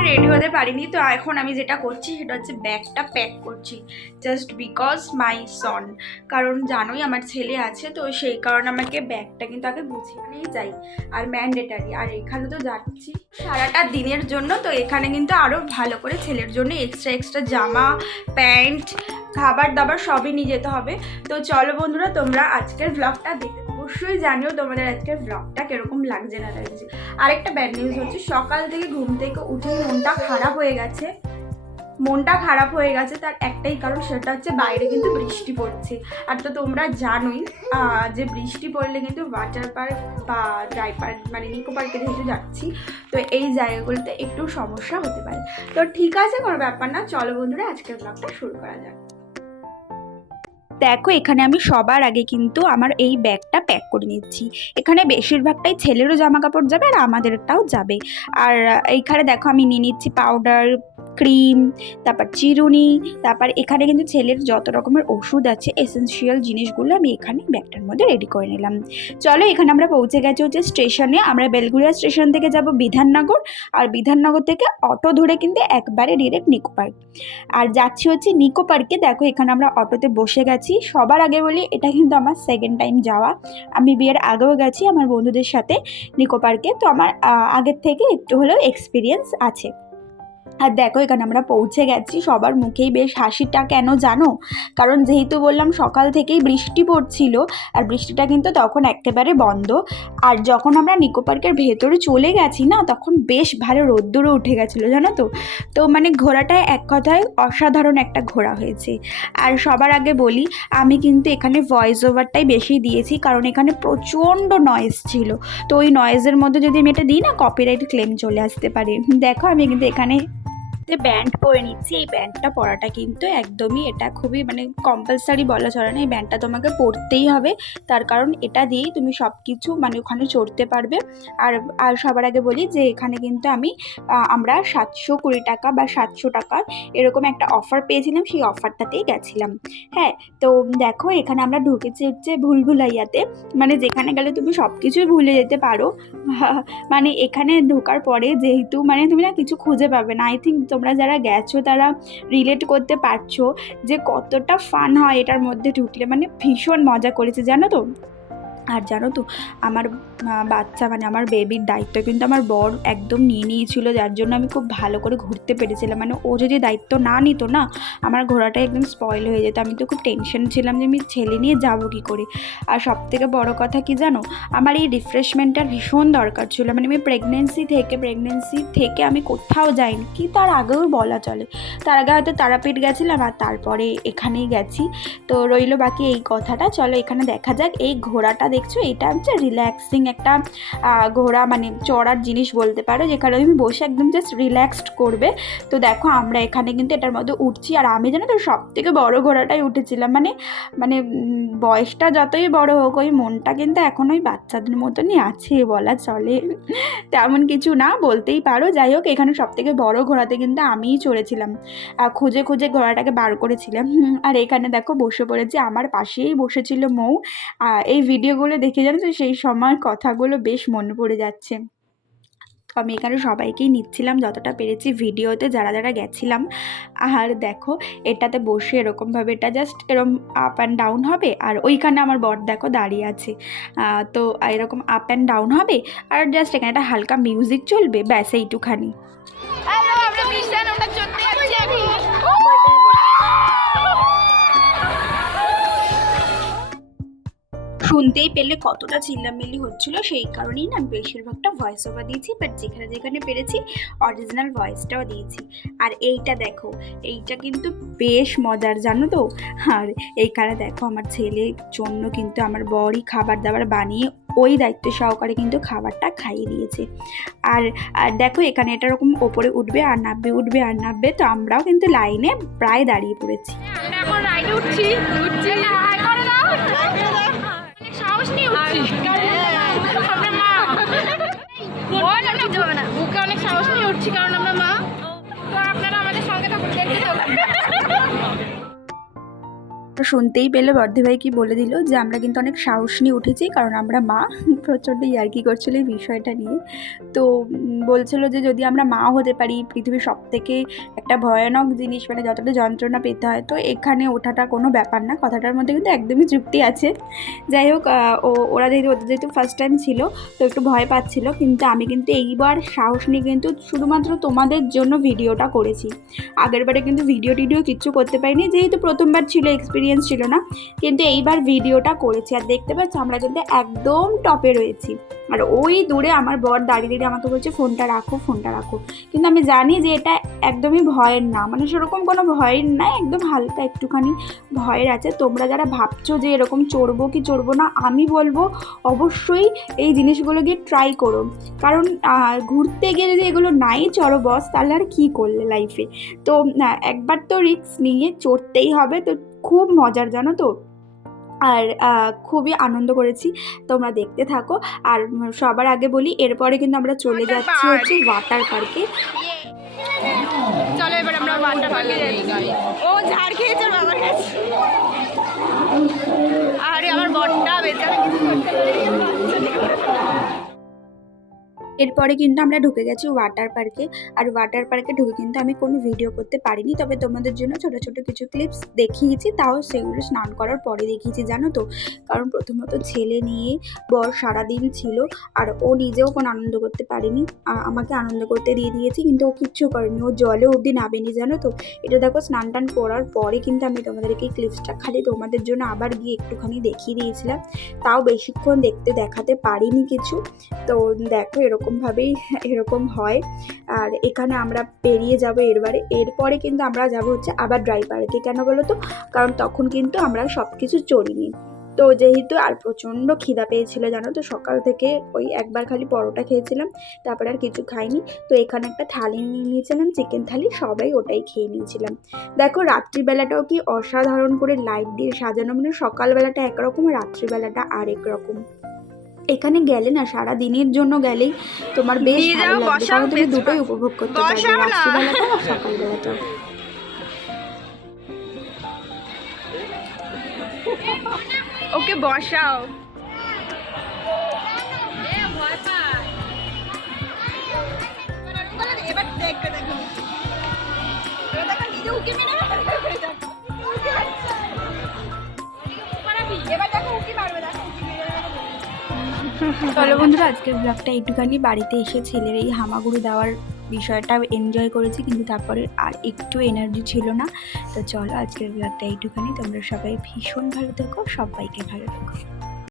করে রেডি হতে পারিনি। তো এখন আমি যেটা করছি, সেটা হচ্ছে ব্যাগটা প্যাক করছি। জাস্ট বিকজ মাই সন কারণ জানোই আমার ছেলে আছে, তো সেই কারণে আমাকে ব্যাগটা কিন্তু আগে গুছিয়ে যাই, আর ম্যান্ডেটারি আর এখানে তো যাচ্ছি সারাটা দিনের জন্য, তো এখানে কিন্তু আরও ভালো করে ছেলের জন্য এক্সট্রা এক্সট্রা জামা, প্যান্ট, খাবার দাবার সবই নিয়ে যেতে হবে। তো চলো বন্ধুরা, তোমরা আজকের ব্লগটা দেখতে অবশ্যই জানিও তোমাদের আজকের ব্লগটা কীরকম লাগছে না লাগছে। আরেকটা ব্যাড নিউজ হচ্ছে, সকাল থেকে ঘুম থেকে উঠে মনটা খারাপ হয়ে গেছে। মনটা খারাপ হয়ে গেছে, তার একটাই কারণ সেটা হচ্ছে বাইরে কিন্তু বৃষ্টি পড়ছে। আর তো তোমরা জানোই যে বৃষ্টি পড়লে কিন্তু ওয়াটার পার্ক বা ড্রাই পার্ক মানে নিকো পার্কে যেহেতু যাচ্ছি, তো এই জায়গাগুলোতে একটু সমস্যা হতে পারে। তো ঠিক আছে, কোনো ব্যাপার না, চলো বন্ধুরা, আজকের ব্লগটা শুরু করা যাক। দেখো, এখানে আমি সবার আগে কিন্তু আমার এই ব্যাগটা প্যাক করে নিচ্ছি। এখানে বেশিরভাগটাই ছেলেরও জামা কাপড় যাবে আর আমাদেরটাও যাবে। আর এইখানে দেখো, আমি নিয়ে নিচ্ছি পাউডার ক্রিম তারপর চিরুনি, তারপর এখানে কিন্তু ছেলের যত রকমের ওষুধ আছে এসেন্সিয়াল জিনিসগুলো আমি এখানে ব্যাগটার মধ্যে রেডি করে নিলাম। চলো এখানে আমরা পৌঁছে গেছি হচ্ছে স্টেশনে আমরা বেলগুড়িয়া স্টেশন থেকে যাব বিধাননগর আর বিধাননগর থেকে অটো ধরে কিন্তু একবারে ডিরেক্ট নিকো পার্ক আর যাচ্ছি হচ্ছে নিকো পার্কে দেখো এখানে আমরা অটোতে বসে গেছি। সবার আগে বলি, এটা কিন্তু আমার সেকেন্ড টাইম যাওয়া। আমি বিয়ের আগেও গেছি আমার বন্ধুদের সাথে নিকো পার্কে তো আমার আগের থেকে একটু হলেও এক্সপিরিয়েন্স আছে। আর দেখো, এখানে আমরা পৌঁছে গেছি। সবার মুখেই বেশ হাসিটা, কেন জানো? কারণ যেহেতু বললাম সকাল থেকেই বৃষ্টি পড়ছিল, আর বৃষ্টিটা কিন্তু তখন একেবারে বন্ধ। আর যখন আমরা নিকো পার্কের ভেতরে চলে গেছি না, তখন বেশ ভালো রোদ্দুরও উঠে গেছিল, জানো তো? তো মানে ঘোড়াটা এক কথায় অসাধারণ একটা ঘোরা হয়েছে। আর সবার আগে বলি, আমি কিন্তু এখানে ভয়েস ওভারটাই বেশি দিয়েছি, কারণ এখানে প্রচণ্ড নয়েজ ছিল। তো ওই নয়েজের মধ্যে যদি আমি এটা দিই না কপিরাইট ক্লেম চলে আসতে পারে। দেখো, আমি কিন্তু এখানে যে ব্যান্ড পরে নিচ্ছি। এই ব্যান্ডটা পরাটা কিন্তু একদমই এটা খুবই মানে কম্পালসারি বলা চলে না। এই ব্যান্ডটা তোমাকে পরতেই হবে। তার কারণ এটা দিয়েই তুমি সব কিছু মানে ওখানে চড়তে পারবে। আর আর সবার আগে বলি যে এখানে কিন্তু আমি আমরা সাতশো কুড়ি টাকা বা সাতশো টাকা এরকম একটা অফার পেয়েছিলাম। সেই অফারটাতেই গেছিলাম। হ্যাঁ তো দেখো এখানে আমরা ঢুকেছি হচ্ছে ভুলভুলাইয়াতে। মানে যেখানে গেলে তুমি সব কিছুই ভুলে যেতে পারো। মানে এখানে ঢোকার পরে যেহেতু মানে তুমি না কিছু খুঁজে পাবে না। আই থিঙ্ক তোমরা যারা গেছো তারা রিলেট করতে পারছ যে কতটা ফান হয় এটার মধ্যে ঢুকলে। মানে ভীষণ মজা করেছে, জানো তো? আর জানো তো, আমার বাচ্চা মানে আমার বেবির দায়িত্ব কিন্তু আমার বর একদম নিয়ে নিয়েছিল, যার জন্য আমি খুব ভালো করে ঘুরতে পেরেছিলাম। মানে ও যদি দায়িত্ব না নিত না, আমার ঘোড়াটা একদম স্পয়েল হয়ে যেত। আমি তো খুব টেনশন ছিলাম যে আমি ছেলে নিয়ে যাব কী করে। আর সব থেকে বড়ো কথা কি জানো, আমার এই রিফ্রেশমেন্টটার ভীষণ দরকার ছিল। মানে আমি প্রেগনেন্সি থেকে প্রেগনেন্সি থেকে আমি কোথাও যাইনি, কি তার আগেও বলা চলে। তার আগে হয়তো তারাপীঠ গেছিলাম আর তারপরে এখানেই গেছি। তো রইল বাকি এই কথাটা, চলো এখানে দেখা যাক এই ঘোড়াটা দেখছ? এটা হচ্ছে রিল্যাক্সিং একটা ঘোড়া মানে চড়ার জিনিস বলতে পারো যেখানে তুমি বসে একদম জাস্ট রিল্যাক্সড করবে। তো দেখো, আমরা এখানে কিন্তু এটার মধ্যে উঠছি। আর আমি জানো তো সব থেকে বড় ঘোড়াটাই উঠেছিলাম। মানে মানে বয়সটা যতই বড় হোক, ওই মনটা কিন্তু এখন ওই বাচ্চাদের মতনই আছে বলা চলে। তেমন কিছু না, বলতেই পারো। যাই হোক, এখানে সব থেকে বড় ঘোড়াতে কিন্তু আমিই চড়েছিলাম। খুঁজে খুঁজে ঘোড়াটাকে বার করেছিলাম। আর এখানে দেখো, বসে পড়েছে। আমার পাশেই বসেছিল মৌ। এই এই ভিডিওগুলো দেখে জানো তো সেই সময় কথাগুলো বেশ মনে পড়ে যাচ্ছে। তো আমি এখানে সবাইকেই নিচ্ছিলাম যতটা পেরেছি ভিডিওতে, যারা যারা গেছিলাম। আর দেখো, এটাতে বসে এরকমভাবে এটা জাস্ট এরকম আপ অ্যান্ড ডাউন হবে, আর ওইখানে আমার বর দেখো দাঁড়িয়ে আছে। তো এরকম আপ অ্যান্ড ডাউন হবে, আর জাস্ট এখানে একটা হালকা মিউজিক চলবে, ব্যাস, এইটুখানি। শুনতেই পেলে কতটা চিল্লামিল্লি হচ্ছিল, সেই কারণেই না আমি বেশিরভাগটা ভয়েস ওভার দিয়েছি বাট যেখানে যেখানে পেরেছি অরিজিনাল ভয়েসটাও দিয়েছি। আর এইটা দেখো, এইটা কিন্তু বেশ মজার, জানো তো? আর এইখানে দেখো আমার ছেলের জন্য কিন্তু আমার বরই খাবার দাবার বানিয়ে ওই দায়িত্ব সহকারে কিন্তু খাবারটা খাইয়ে দিয়েছে। আর দেখো এখানে এটা এরকম ওপরে উঠবে আর নামবে উঠবে আর নামবে তো আমরাও কিন্তু লাইনে প্রায় দাঁড়িয়ে পড়েছি। আমরা এখন উঠছি। উঠছি আমরা মা না অনেক সাহস নিয়ে উঠছি কারণ তো শুনতেই পেলে। বর্ধি ভাই কি বলে দিল যে, আমরা কিন্তু অনেক সাহস নিয়ে উঠেছি, কারণ আমরা মা। প্রচণ্ড ইয়ার্কি করছিল এই বিষয়টা নিয়ে। তো বলছিল যে, যদি আমরা মা হতে পারি, পৃথিবীর সব থেকে একটা ভয়ানক জিনিস মানে যতটা যন্ত্রণা পেতে হয়, তো এখানে ওঠাটা কোনো ব্যাপার না। কথাটার মধ্যে কিন্তু একদমই যুক্তি আছে। যাই হোক ও, ওরা যেহেতু, ওদের যেহেতু ফার্স্ট টাইম ছিল, তো একটু ভয় পাচ্ছিল। কিন্তু আমি কিন্তু এইবার সাহস নিয়ে কিন্তু শুধুমাত্র তোমাদের জন্য ভিডিওটা করেছি। আগের বারে কিন্তু ভিডিও টিডিও কিচ্ছু করতে পারিনি। যেহেতু প্রথমবার ছিল এক্সপিরিয়েন্স ছিল না, কিন্তু এইবার ভিডিওটা করেছি। আর দেখতে পাচ্ছ, আমরা কিন্তু একদম টপে রয়েছি। আর ওই দূরে আমার বর দাঁড়িয়ে দাঁড়িয়ে আমাকে বলছে, ফোনটা রাখো ফোনটা রাখো। কিন্তু আমি জানি যে এটা একদমই ভয়ের না। মানে সেরকম কোনো ভয়ের না, একদম হালকা একটুখানি ভয়ের আছে। তোমরা যারা ভাবছ যে এরকম চড়বো কি চড়বো না, আমি বলব অবশ্যই এই জিনিসগুলো গিয়ে ট্রাই করো। কারণ ঘুরতে গিয়ে যদি এগুলো নাই চড়ো বস তাহলে আর কী করলে লাইফে তো একবার তো রিস্ক নিয়ে চড়তেই হবে। তো খুব মজার জানো তো? আর খুবই আনন্দ করেছি। তোমরা দেখতে থাকো। আর সবার আগে বলি এরপরে কিন্তু আমরা চলে যাচ্ছি হচ্ছে ওয়াটার পার্কে চলো এবার আমরা ওয়াটার পার্কে যাচ্ছি ও ঝাড় খেয়েছে বাবার কাছে। আরে আমার বটটা বেচারা এরপরে কিন্তু আমরা ঢুকে গেছি ওয়াটার পার্কে আর ওয়াটার পার্কে ঢুকে কিন্তু আমি কোনো ভিডিও করতে পারিনি। তবে তোমাদের জন্য ছোট ছোট কিছু ক্লিপস দেখিয়েছি। তাও সেগুলো স্নান করার পরে দেখিয়েছি, জানো তো? কারণ প্রথমত ছেলে নিয়ে বর সারাদিন ছিল আর ও নিজেও কোনো আনন্দ করতে পারেনি। আমাকে আনন্দ করতে দিয়ে দিয়েছি, কিন্তু ও কিচ্ছু করেনি। ও জলে অবধি নামেনি, জানো তো? এটা দেখো, স্নান টান করার পরে কিন্তু আমি তোমাদেরকে ক্লিপসটা খালি তোমাদের জন্য আবার গিয়ে একটুখানি দেখিয়ে দিয়েছিলাম। তাও বেশিক্ষণ দেখতে দেখাতে পারিনি কিছু। তো দেখো এরকমভাবেই এরকম হয়। আর এখানে আমরা পেরিয়ে যাব এরবারে। এরপরে কিন্তু আমরা যাব হচ্ছে আবার ড্রাই পার্কে কেন বলো তো? কারণ তখন কিন্তু আমরা সব কিছু চড়িনি। তো যেহেতু আর প্রচণ্ড খিদা পেয়েছিল, জানো তো? সকাল থেকে ওই একবার খালি পরোটা খেয়েছিলাম, তারপরে আর কিছু খাইনি। তো এখানে একটা থালি নিয়ে নিয়েছিলাম চিকেন থালি, সবাই ওটাই খেয়ে নিয়েছিলাম। দেখো, রাত্রিবেলাটাও কি অসাধারণ করে লাইট দিয়ে সাজানো। মানে সকালবেলাটা একরকম, রাত্রিবেলাটা আরেক রকম। এখানে গেলে না সারা দিনের জন্য গেলেই তোমার বেশ নিয়ে ভালো লাগবে। বসাও কারণ তুমি দুটোই উপভোগ করতে পারবে রাত্রিবেলাটা আর সকালবেলাটা ওকে বসাও। এবার দেখো নিজে উকি মেরে চলো বন্ধুরা, আজকের ব্লগটা একটুখানি বাড়িতে এসে ছেলের এই হামাগুড়ি দেওয়ার বিষয়টা এনজয় করেছি, কিন্তু তারপরে আর একটু এনার্জি ছিল না। তো চলো আজকের ব্লগটা একটুখানি, তোমরা সবাই ভীষণ ভালো থেকো, সবাইকে ভালো থেকো।